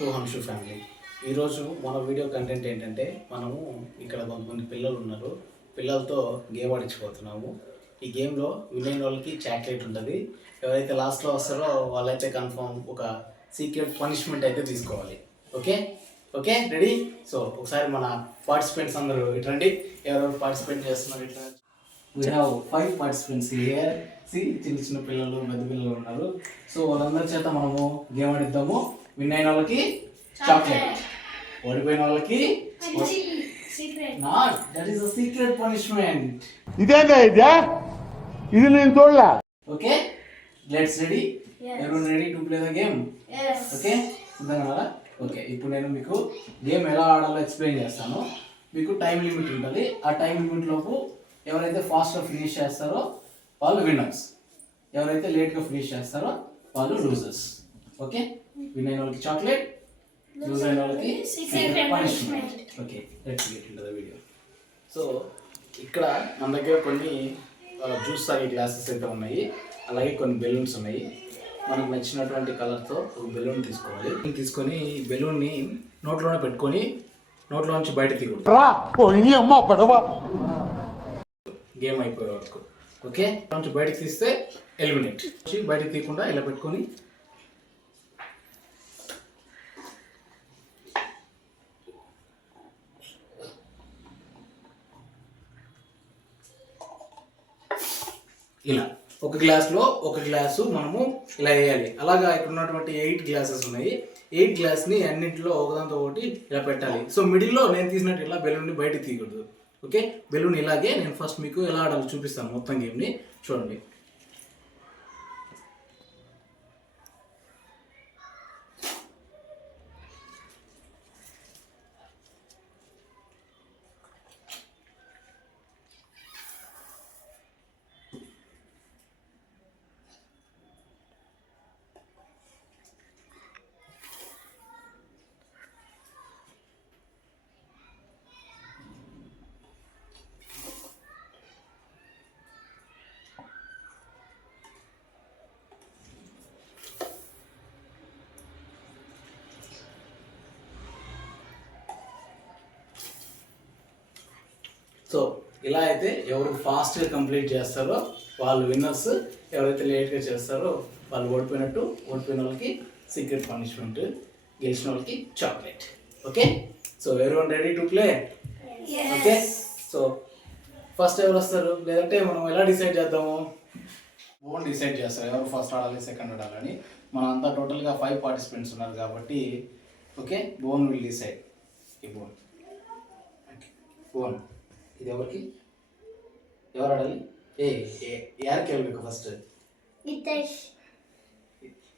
To హంషు family. ఈరోజు మన video content ఏంటంటే మనము ఇక్కడ కొంతమంది పిల్లలు ఉన్నారు. పిల్లలతో గేమ్ ఆడించిపోతున్నాము ఈ గేమ్లో విన్ అయిన వాళ్ళకి చాక్లెట్ ఉంటుంది. ఎవరైతే లాస్ట్లో వస్తారో వాళ్ళైతే కన్ఫర్మ్ ఒక సీక్రెట్ పనిష్మెంట్ అయితే తీసుకోవాలి. ఓకే? ఓకే? రెడీ సో ఒకసారి మన పార్టిసిపెంట్స్ అందరూ ఇటువంటి ఎవరెవరు పార్టిసిపేట్ చేస్తున్నారు ఇట్లా? We have five participants here see చిన్న చిన్న పిల్లలు పెద్ద పిల్లలు ఉన్నారు. సో వాళ్ళందరి చేత మనము గేమ్ ఆడిద్దాము. విన్ అయిన వాళ్ళకి చాక్లెట్ ఓడిపోయిన వాళ్ళకి not that is a secret punishment ఇదేందా ఇదే? ఇది నేను చూడలే. ఓకే లెట్స్ రెడీ ఎవరు ready to play the game okay సిద్ధంగా ఓకే ఇప్పుడు నేను మీకు గేమ్ ఎలా ఆడాలో ఎక్స్ప్లెయిన్ చేస్తాను. మీకు టైం లిమిట్ ఉంటుంది. ఆ టైం లిమిట్ లోపు ఎవరైతే ఫాస్ట్గా ఫినిష్ చేస్తారో వాళ్ళు విన్నర్స్ ఎవరైతే లేట్గా ఫినిష్ చేస్తారో వాళ్ళు లూజర్స్ ఓకే విన్ అయిన వాళ్ళకి చాక్లెట్ లూజ్ అయిన వాళ్ళకి punishment. Okay let's get in the video so ఇక్కడ మన దగ్గర కొన్ని జ్యూస్ తాగే గ్లాసెస్ అయితే ఉన్నాయి. అలాగే కొన్ని బెలూన్స్ ఉన్నాయి. మనకు నచ్చినటువంటి కలర్తో ఒక బెలూన్ తీసుకోవాలి. తీసుకొని ఈ బెలూన్ని నోట్లోనే పెట్టుకొని నోట్లో నుంచి బయట తీయకూడదు. గేమ్ అయిపోయే వరకు. ఓకే నుంచి బయటకు తీస్తే ఎలిమినేట్. బయటకు తీయకుండా ఇలా పెట్టుకొని ఇలా. ఒక గ్లాస్లో ఒక గ్లాసు మనము ఇలా వేయాలి. అలాగా ఇక్కడ ఉన్నటువంటి ఎయిట్ గ్లాసెస్ ఉన్నాయి. ఎయిట్ గ్లాస్ని అన్నింటిలో ఒకదాంతో ఒకటి ఇలా పెట్టాలి. సో మిడిల్లో నేను తీసినట్టు ఇలా బెలూన్ని బయటకు తీయకూడదు. ఓకే? బెలూన్ ఇలాగే నేను ఫస్ట్ మీకు ఎలా ఆడాలి చూపిస్తాను మొత్తం గేమ్ని. చూడండి. సో ఇలా అయితే ఎవరు ఫాస్ట్గా కంప్లీట్ చేస్తారో వాళ్ళు విన్నర్స్ ఎవరైతే లేట్గా చేస్తారో వాళ్ళు ఓడిపోయినట్టు ఓడిపోయిన వాళ్ళకి సీక్రెట్ పనిష్మెంట్ గెలిచిన వాళ్ళకి చాక్లెట్. ఓకే? సో ఎవరి one ready to play okay? So first ఎవరు వస్తారు? లేదంటే మనం ఎలా డిసైడ్ చేద్దాము? ఓన్ డిసైడ్ చేస్తారు. ఎవరు ఫస్ట్ ఆడాలి సెకండ్ ఆడాలని. మన అంతా టోటల్గా ఫైవ్ పార్టిసిపెంట్స్ ఉన్నారు కాబట్టి ఓకే? Bone will decide. ఈ బోన్. బోన్ ఇది ఎవరికి ఎవరు ఆడాలి ఏ ఏ- ಯಾರು ಕೇಳಬೇಕು ಫಸ್ಟ್ ನಿತೇಶ್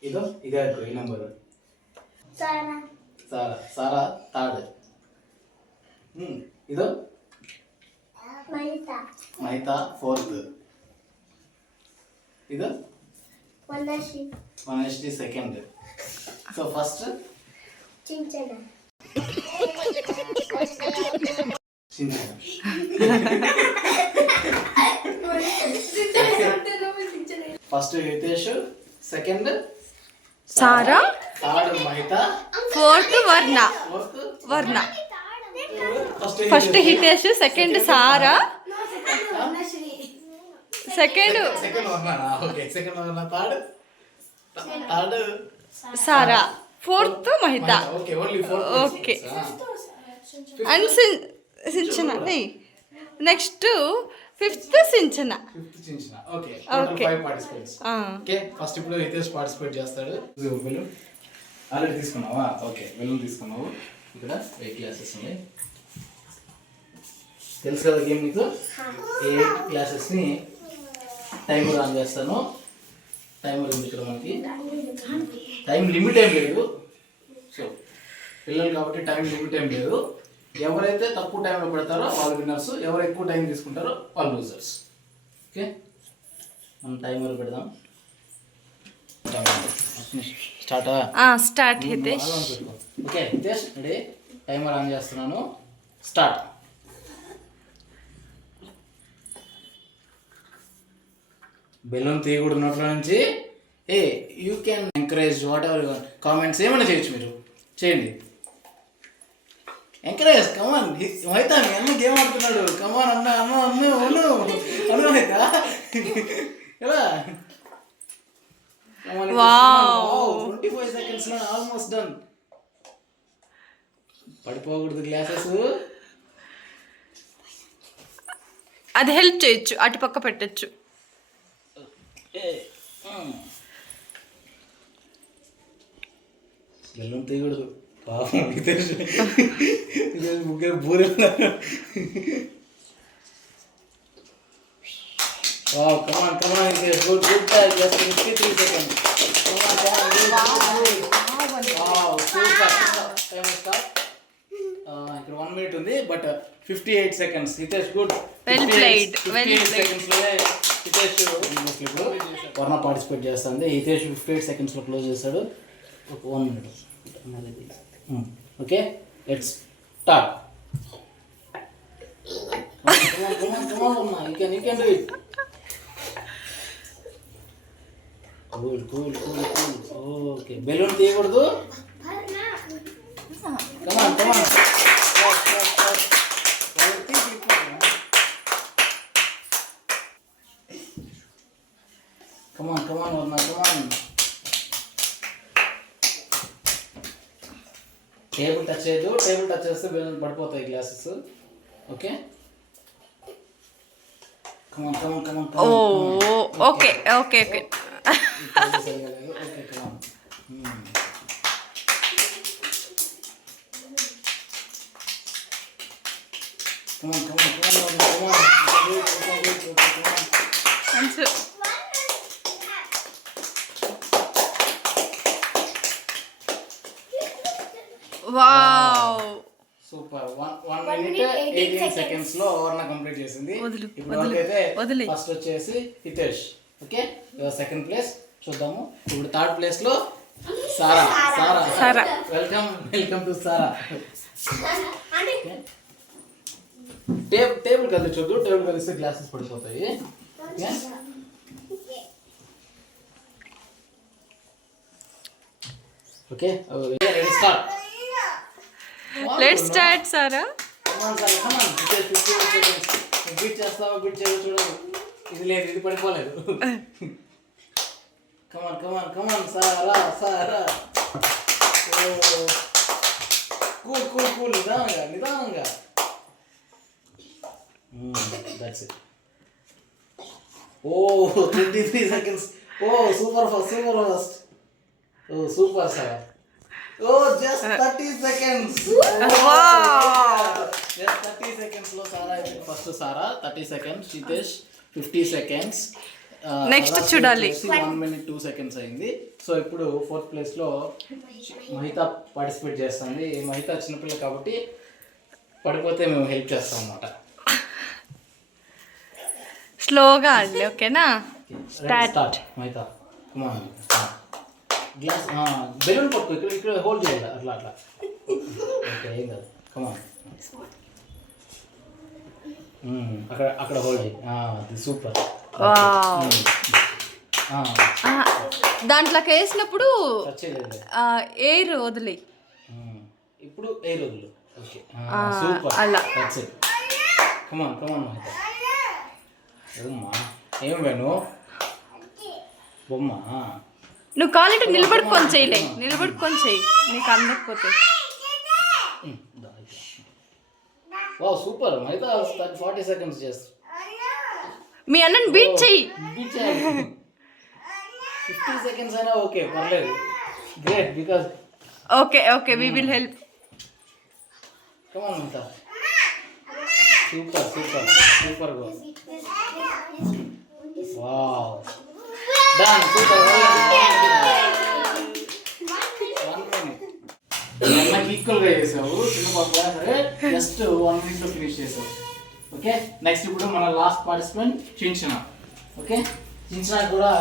ಇದು ಇದು ಯಾರು ಈ ನಂಬರ್ ಸಾನ ಸಾರಾ ಸಾರಾ ತಾಡ್ ಹ್ಞೂ ಇದು ಮಹಿತಾ ಮಹಿತಾ ಫೋರ್ತ್ ಇದು ವಂದಶಿ Vanashree second so first ಚಿಂಚನ Sinchana first Hitesh second Sara? Third Mahitha. Fourth Varna. Varna. First Hitesh. Second Sara? Second second Varna okay. Second Varna third. Sara. Fourth Mahitha. Okay. Okay. And Sinchana next fifth Sinchana fifth okay. Five participates okay first ఇప్పుడు Hitesh participate చేస్తాడు balloon already తీసుకున్నావా? Okay balloon తీసుకున్నావు. ఇక్కడ eight classes ఉన్నాయి. తెలుసు కదా game నీకు? Eight క్లాసెస్ని టైమర్ ఆన్ చేస్తాను. టైమర్ ఉంది ఇక్కడ మనకి. టైం లిమిట్ ఏం లేదు. సో పిల్లలు కాబట్టి టైం లిమిట్ ఏం లేదు. ఎవరైతే తక్కువ టైంలో పెడతారో వాళ్ళు విన్నర్స్ ఎవరు ఎక్కువ టైం తీసుకుంటారో వాళ్ళు లూజర్స్ ఓకే మనం టైమర్ పెడదాం. స్టార్టా start Hitesh. Okay Hitesh ready timer on చేస్తున్నాను. స్టార్ట్ బెలూన్ తీయకూడదు నోట్లో నుంచి. ఏ you can encourage whatever comments ఏమైనా చేయొచ్చు మీరు. చేయండి. ఎంకరేజ్ కమాన్ మైతా మీ అన్న గేమ్ ఆడుతున్నాడు. కమాన్ అన్న అమ్మ అమ్మ అను అను మైతా ఎలా? ట్వంటీ ఫైవ్ సెకండ్స్లో ఆల్మోస్ట్ డన్ పడిపోకూడదు గ్లాసెస్ అది హెల్ప్ చేయొచ్చు అటు పక్క పెట్టచ్చు. బెల్లం తీయకూడదు పాపం. ఇది ముగ్గురు బూరె wow come on come on ఇది good good time just 53 seconds come on come on wow super time stop ఇక్కడ 1 మినిట్ ఉంది బట్ 58 సెకండ్స్ హితేష్ గుడ్. సెకండ్స్లోనే హితేష్ ఇప్పుడు వర్ణ పార్టిసిపేట్ చేస్తుంది. హితేష్ 58 సెకండ్స్లో క్లోజ్ చేశాడు ఒక 1 minute okay let's start Come on, come on, come on, Amma. You can, you can do it. Cool, cool, cool, cool. Okay. Balloon తీయకూడదు Come on, come on. Stop, stop, stop. Balloon తీ, తీయకూడదు. Come on, come on, Varna, come on. Table touch చేయదు table touch చేస్తే balloon పడిపోతాయి glasses. Okay? Come on come on come on oh okay okay okay. Okay super one one minute eighteen సెకండ్స్లో ఓవర్న complete చేసింది. ఇప్పుడు అయితే. First వచ్చేసి Hitesh. Okay? Second place చూద్దాము. ఇప్పుడు థర్డ్ ప్లేస్లో Sara. Sara. Sara. Welcome welcome to Sara. Table table కదిలించొద్దు table కలిస్తే గ్లాసెస్ పడిపోతాయి. Okay? Okay? Ready start let start Sara sir beat చేస్తావా బీట్ చేయవు ఇది లేదు ఇది పడిపోలేదు. Come on come on come on Sara Sara cool cool cool నిదానంగా నిదానంగా. That's it oh twenty three seconds oh super fast super fast oh super sir లో Sara first Sara thirty seconds Hitesh fifty seconds Next చూడాలి. One minute two seconds అయింది. So ఇప్పుడు fourth ప్లేస్లో Mahitha participate చేస్తుంది. మహిత చిన్నపిల్ల కాబట్టి పడిపోతే మేము హెల్ప్ చేస్తాం అన్నమాట. స్లోగా అండి ఓకేనా. Start Mahitha come on glass balloon పట్టు ఇక్కడ ఇక్కడ హోల్డ్ చేయాలి అట్లా అట్లా. ఓకే ఏం కాదు. కమాన్ అక్కడ అక్కడ హోల్డ్ చేయి. సూపర్ వావ్ దాంట్లోకి వేసినప్పుడు ఎయిర్ వదిలే ఇప్పుడు ఏ రోజులు ఓకే సూపర్ అలా. That's it come on come on ఏమ్మా? ఏం వేణు బొమ్మ నువ్వు కాలిట నిలబడుకొని చేయలే. నిలబడుకొని చెయ్యి నీకు అందకపోతే. వా సూపర్. మహిత ఫార్టీ సెకండ్స్ చేస్తా. మీ అన్నని బీట్ చెయ్యి ఫిఫ్టీ సెకండ్స్ అయినా ఓకే పర్లేదు. Great because okay okay we will help come on Mahitha super super super go wow done super minute నాకు ఈక్వల్గా చేసావు చిన్న పాప సరే జస్ట్ వన్ మినిట్లో ఫినిష్ చేసావు ఓకే నెక్స్ట్ ఇప్పుడు మన లాస్ట్ పార్టిసిపెంట్ చించిన ఓకే చించిన కూడా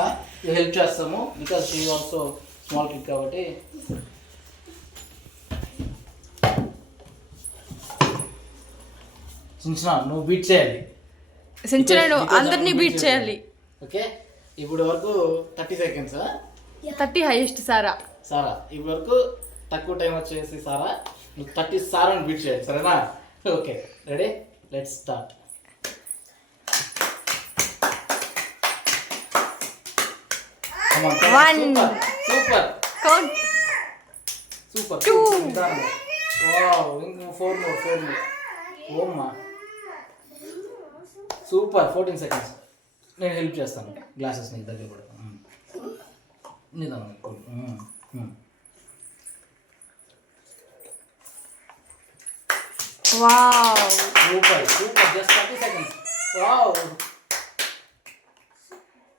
హెల్ప్ చేస్తాము because she also small kick కాబట్టి చించిన నువ్వు బీట్ చేయాలి because అందరినీ బీట్ చేయాలి ఓకే ఇప్పుడు వరకు thirty seconds? Thirty highest Sara. Sara. ఇప్పుడు వరకు తక్కువ టైం వచ్చేసి సారా. నువ్వు థర్టీ సారాన్ని బీట్ చేయాలి సరేనా? Okay ready? Let's start. One. Super count super Two. Wow ఇంకో ఫోర్ మోర్ ఫోర్ మోర్ ఓమ్మా సూపర్ ఫోర్టీన్ సెకండ్స్ నేను హెల్ప్ చేస్తాను. గ్లాసెస్ నీకు దగ్గర కూడా. నిదానం super super. Just thirty seconds wow.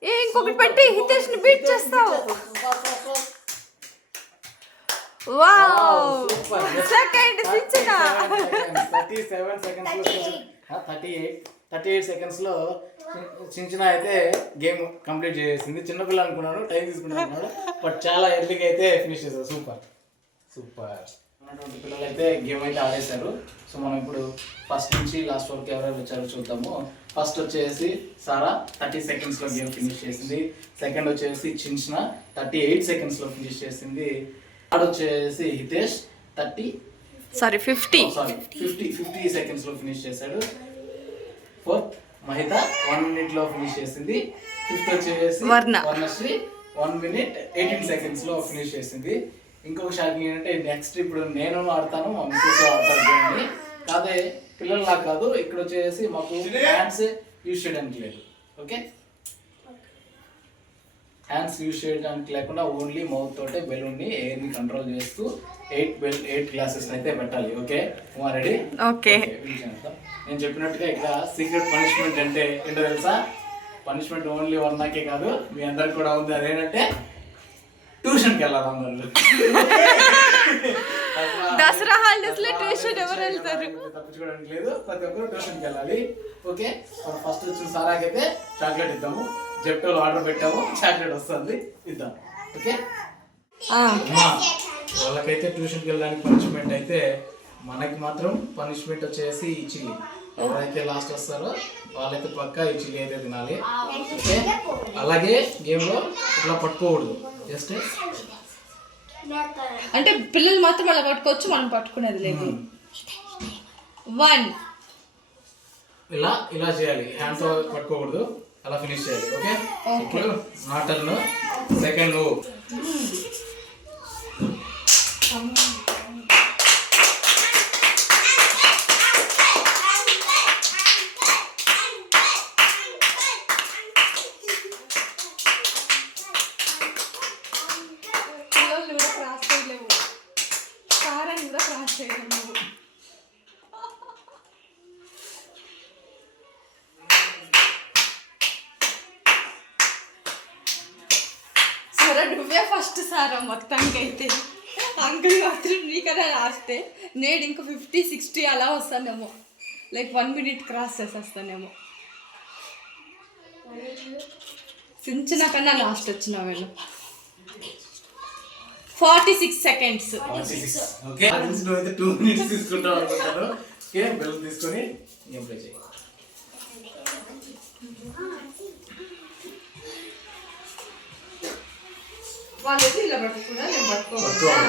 ఏ ఇంకొకటి పెట్టి హితేష్ని బీట్ చేస్తావు. Wow. Second Sinchana? Thirty seven seconds thirty eight. Thirty eight. సెకండ్స్లో చించిన అయితే గేమ్ కంప్లీట్ చేసింది చిన్నపిల్ల అనుకున్నాను టైం తీసుకున్నాను బట్ చాలా ఎర్లీగా అయితే ఫినిష్ చేశారు సూపర్ సూపర్ ఉన్నటువంటి పిల్లలు అయితే గేమ్ అయితే ఆడేశారు. సో మనం ఇప్పుడు ఫస్ట్ నుంచి లాస్ట్ వరకు ఎవరెవరు వచ్చారో చూద్దాము. ఫస్ట్ వచ్చేసి సారా థర్టీ సెకండ్స్లో గేమ్ ఫినిష్ చేసింది. సెకండ్ వచ్చేసి చించిన థర్టీ ఎయిట్ సెకండ్స్లో ఫినిష్ చేసింది. థర్డ్ వచ్చేసి Hitesh thirty sorry fifty sorry fifty fifty సెకండ్స్లో ఫినిష్ చేశాడు. ఫోర్త్ మహిత వన్ మినిట్లో ఫినిష్ చేసింది. ఫిఫ్త్ వచ్చేసి Varna. Varnasri one minute eighteen సెకండ్స్లో ఫినిష్ చేసింది. ఇంకొక షాకింగ్ ఏంటంటే నెక్స్ట్ ఇప్పుడు నేను ఆడతాను మా మిస్సెస్ ఆడతారు గేమ్ని కాదే పిల్లల్లా కాదు ఇక్కడ వచ్చేసి మాకు హ్యాండ్స్ యూజ్ చేయడానికి లేదు. ఓకే హ్యాండ్స్ యూజ్ చేయడానికి లేకుండా ఓన్లీ మౌత్ తోటే బెలూన్ని ఎయిర్ని కంట్రోల్ చేస్తూ ఎయిట్ బెల్ ఎయిట్ గ్లాసెస్ అయితే పెట్టాలి ఓకే? Ready okay. నేను చెప్పినట్టుగా ఇక్కడ సీక్రెట్ పనిష్మెంట్ అంటే ఏంటో తెలుసా? పనిష్మెంట్ ఓన్లీ వన్ నాకే కాదు మీ అందరికి కూడా ఉంది. అదేంటంటే ట్యూషన్కి వెళ్ళాలి అందరూ. దసరా హాలిడేస్లో ట్యూషన్ ఎవరు వెళ్తారు? తప్పించుకోవడానికి లేదు. ప్రతి ఒక్కరు ట్యూషన్కి వెళ్ళాలి. ఓకే ఫస్ట్ వచ్చిన సారాకైతే చాక్లెట్ ఇద్దాము. జెప్టోలో ఆర్డర్ పెట్టాము చాక్లెట్ వస్తుంది. ఇద్దాం. ఓకే? వాళ్ళకైతే ట్యూషన్కి వెళ్ళడానికి పనిష్మెంట్ అయితే మనకి మాత్రం పనిష్మెంట్ వచ్చేసి ఈ చిల్లీ. ఎవరైతే లాస్ట్ వస్తారో వాళ్ళైతే పక్కా ఈ చిల్లీ అయితే తినాలి. ఓకే? అలాగే గేమ్లో ఇట్లా పట్టుకోకూడదు. జస్ట్ అంటే పిల్లలు మాత్రం అలా పట్టుకోవచ్చు మనం పట్టుకునేది లేదు. వన్ ఇలా ఇలా చేయాలి. హ్యాండ్తో పట్టుకోకూడదు. అలా ఫినిష్ చేయాలి ఓకే? ఇప్పుడు నా టర్న్ సెకండ్ నువ్వు పిల్లలు కూడా క్రాస్ చేయలేవు కారాన్ని కూడా క్రాస్ చేయలేము సరే నువ్వే ఫస్ట్ మొత్తానికి అయితే అంకుల్ మాత్రం నీకన్నా రాస్తే నేను ఇంకా ఫిఫ్టీ సిక్స్టీ అలా వస్తానేమో. లైక్ వన్ మినిట్ క్రాస్ చేసేస్తానేమో. సించిన కన్నా లాస్ట్ వచ్చిన వీళ్ళు. Forty six seconds two minutes అనుకుంటాను. తీసుకొని వాళ్ళు ఇలా పట్టుకున్నా నేను పట్టుకోవాలి.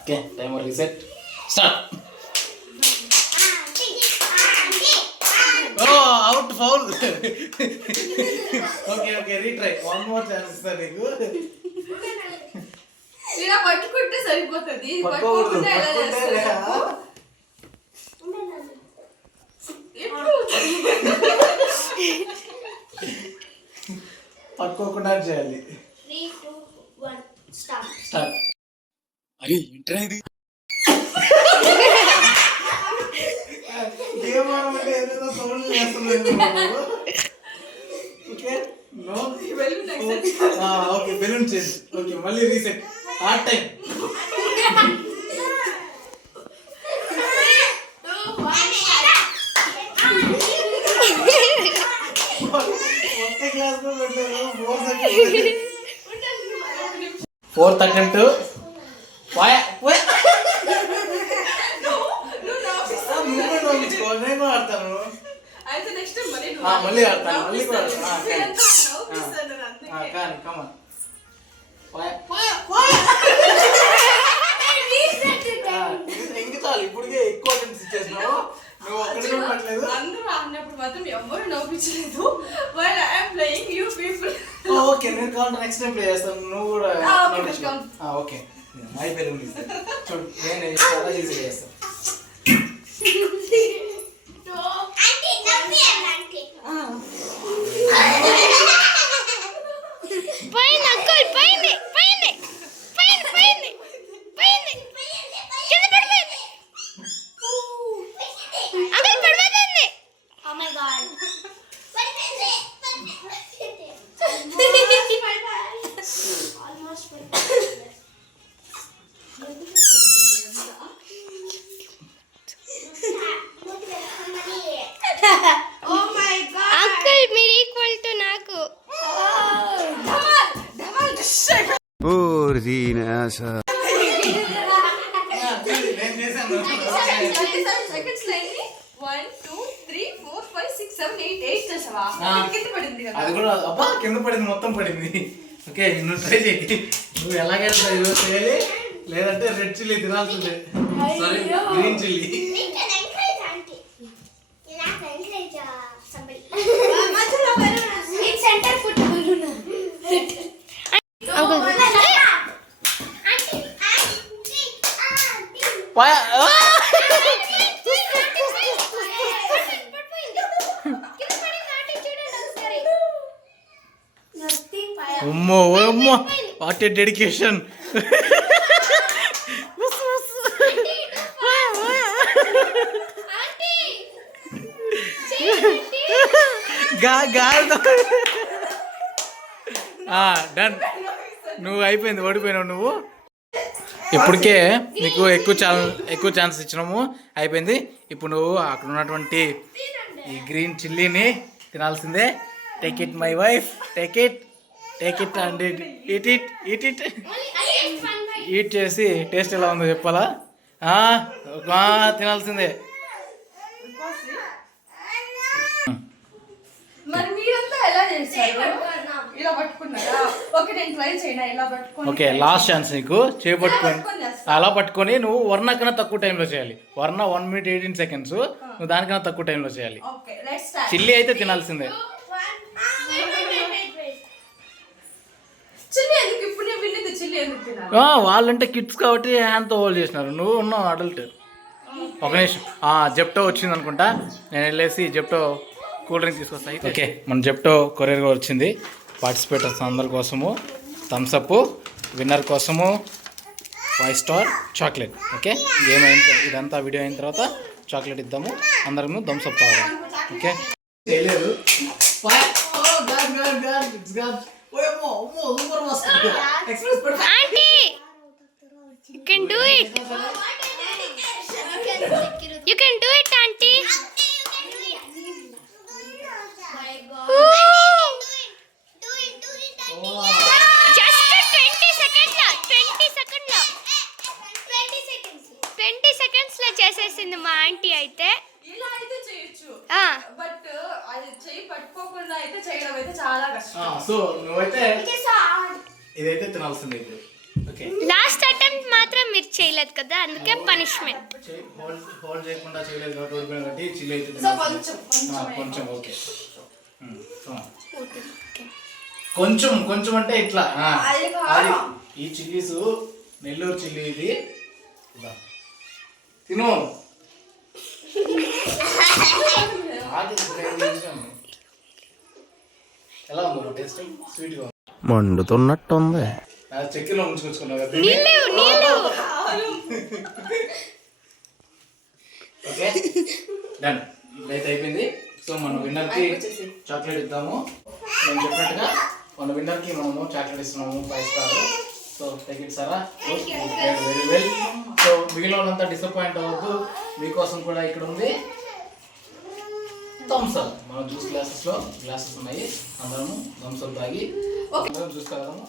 Okay. Timer reset. Start. Oh out foul. Okay okay retry. One more chance ఇస్తా నీకు. ఇలా పట్టుకుంటే సరిపోతుంది. పట్టుకుంటే చేస్తారు? లేక ఎట్లు? పట్టుకోకుండా చేయాలి. స్టార్ట్ అరే ఏంట్రా ఇది? Okay no balloon accept okay balloon change okay మళ్ళీ రీసెట్ హార్డ్ టైం ఒకే క్లాస్లో పెట్టారు ఫోర్ సెకండ్ ఫోర్త్ అటెంప్ట్ పోయా పోయా నువ్వు నవ్విస్తావు. నేను ఆడతాను అయితే నెక్స్ట్ టైం మళ్ళీ ఆ, మళ్ళీ ఆడతాను, మళ్ళీ కూడా నవ్విస్తావు. ఆడతాను. ఆ, నవ్విస్తున్నారు అందుకే. కానీ. కమన్ ఎంగుతాలి ఎక్కువ అటెంప్ట్స్ ఇచ్చేసినావు? అందరూ మాత్రం ఎవరు నవ్వించలేదు but I'm playing you people okay నేను కావాలంటే నెక్స్ట్ టైం ప్లే చేస్తాను నువ్వు కూడా ఆ, okay, notice come. చేయి. ఆ, ఓకే మై పేరు ఉంది. చూడు నేను చాలా ఈజీగా చేస్తాను Auntie, నవ్వేయాలి, auntie. పైన అంకుల్ పైన పైన పైన పైన పైన కింద పడిపోయింది అంకుల్ పడిపోతుంది Oh my god. Almost పడిపోయింది. Oh my god. అంకుల్ మీరు ఈక్వల్ టు నాకు నేను చేశాను seconds line one two three four five six seven eight eight చేసావా ఆ. కింద పడింది కదా అది కూడా అబ్బా కింద పడింది మొత్తం పడింది. ఓకే నువ్వు ట్రై చేయి. నువ్వు ఎలాగైనా ట్రై చేయాలి. లేదంటే రెడ్ చిల్లీ తినాల్సిందే. Sorry green chilli You can encourage auntie. You have to encourage uh, somebody. It's center foot balloon. Uncle Auntie, auntie, auntie. Nothing, Paya. అమ్మో అమ్మో. వాట్ ఏ డెడికేషన్ డన్ నువ్వు అయిపోయింది ఓడిపోయినావు నువ్వు. ఇప్పటికే నీకు ఎక్కువ ఛాన్స్ ఎక్కువ ఛాన్స్ ఇచ్చినాము. అయిపోయింది. ఇప్పుడు నువ్వు అక్కడ ఉన్నటువంటి ఈ గ్రీన్ చిల్లీని తినాల్సిందే. Take it my wife take it take it and it it it it it eat చేసి టేస్ట్ ఎలా ఉందో చెప్పాలా? తినాల్సిందే. మరి మీరంతా ఎలా చేస్తారు ఇలా పట్టుకున్నారా ఓకే నేను ట్రై చేయనా? ఇలా పట్టుకొని ఓకే లాస్ట్ ఛాన్స్ నీకు. చేపట్టుకొని. అలా పట్టుకొని నువ్వు వర్ణ కన్నా తక్కువ టైంలో చేయాలి. వర్ణ వన్ మినిట్ ఎయిటీన్ సెకండ్స్ నువ్వు దానికన్నా తక్కువ టైంలో చేయాలి. ఓకే లెట్స్ స్టార్ట్ చిల్లీ అయితే తినాల్సిందే. వాళ్ళంటే కిడ్స్ కాబట్టి హ్యాండ్తో హోల్డ్ చేసినారు. నువ్వు ఉన్నావు అడల్ట్ ఒక నిమిషం. ఆ, జెప్టో వచ్చింది అనుకుంటా. నేను వెళ్ళేసి జెప్టో కూల్ డ్రింక్ తీసుకొస్తా. ఓకే మన జెప్టో కొరియర్గా వచ్చింది. పార్టిసిపేటర్స్ అందరి కోసము థమ్స్ అప్ విన్నర్ కోసము five star chocolate okay game అయిన ఇదంతా వీడియో అయిన తర్వాత చాక్లెట్ ఇద్దాము. అందరము థమ్స్ అప్ తాగాలి ఓకే చేయలేదు auntie you can do it you can do it auntie just twenty సెకండ్ల ట్వంటీ సెకండ్ల ట్వంటీ సెకండ్స్లో చేసేసింది మా ఆంటీ అయితే. ఇలా అయితే చేయొచ్చు. ఆ, బట్ అది చేయి పట్టుకోకుండా అయితే చేయడం అయితే చాలా కష్టం. సో నువ్వైతే ఇదైతే తినాల్సిందే ఇప్పుడు ఓకే. లాస్ట్ అటెంప్ట్ మాత్రం మీరు చేయలేదు కదా అందుకే పనిష్మెంట్ హోల్డ్ చేయకుండా చేయలేదు కాబట్టి. కొంచెం ఆ, కొంచెం కొంచెం ఓకే. కొంచెం కొంచెం అంటే ఇట్లా ఈ చిల్లీస్ నెల్లూరు చిల్లీ ఇది. ఇదా. తిను. ఎలా ఉందో టేస్ట్? స్వీట్గా ఉంది. మండుతున్నట్టుంది. నా చక్కెరలో ఉంచుకొచ్చుకున్నావు కదా ఓకే. డన్ ఇదైతే అయిపోయింది. సో మన విన్నర్కి చాక్లెట్ ఇద్దాము. నేను చెప్పినట్టుగా మన విన్నర్కి మనము చాక్లెట్ ఇస్తున్నాము five star so take it Sara very well so మిగిలిన వాళ్ళంతా డిసప్పాయింట్ అవ్వద్దు. మీకోసం కూడా ఇక్కడ ఉంది. థమ్స్ అప్ మన జ్యూస్ గ్లాసెస్లో గ్లాసెస్ ఉన్నాయి. అందరము థమ్స్ అప్ తాగి. అందరం జ్యూస్ తాగదాము?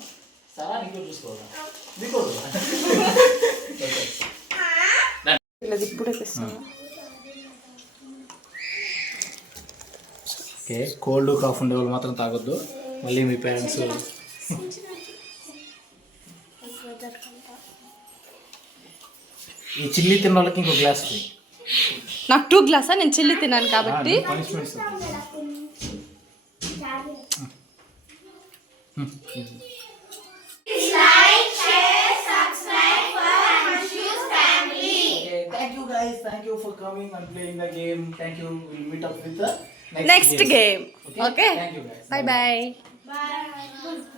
సారా నీకు కోదా నీకు ఓకే ఇప్పుడే ఓకే కోల్డ్ కాఫ్ ఉండే వాళ్ళు మాత్రం తాగొద్దు. మళ్ళీ మీ పేరెంట్స్ ఈ చిల్లి తిన్న వాళ్ళకి ఇంకో గ్లాస్ నాకు టూ గ్లాసా నేను చిల్లి తిన్నాను కాబట్టి punishments Okay, thank you guys. Thank you for coming and playing the game. Thank you. We'll meet up with the next, next game okay Thank you guys. Bye bye Bye.